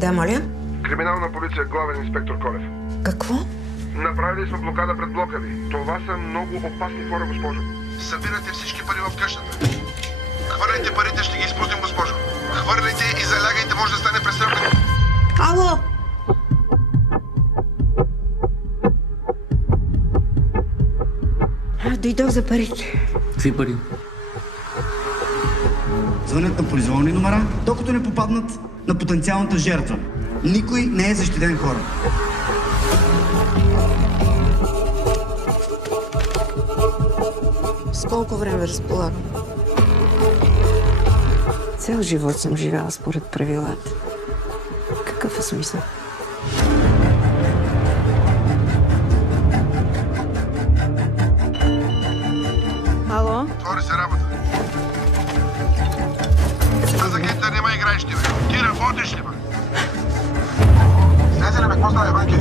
Да, моля? Криминална полиция, главен инспектор Колев. Какво? Направили сме блокада пред блока ви. Това са много опасни хора, госпожо. Събирате всички пари в къщата. Хвърляйте парите, ще ги изпуснем, госпожо. Хвърляйте и залягайте, може да стане престрелка. Ало! Дойдох за парите. Какви пари? Звънят на произволни номера, докато не попаднат на потенциалната жертва. Никой не е защитен, хора. С колко време разполагам? Цял живот съм живяла според правилата. Какъв е смисъл? Ало? Твори се работа. Аз агента няма играеш ти, бе. Ти работиш ли, бе? Слезе ли, бе? Какво става, Иванки?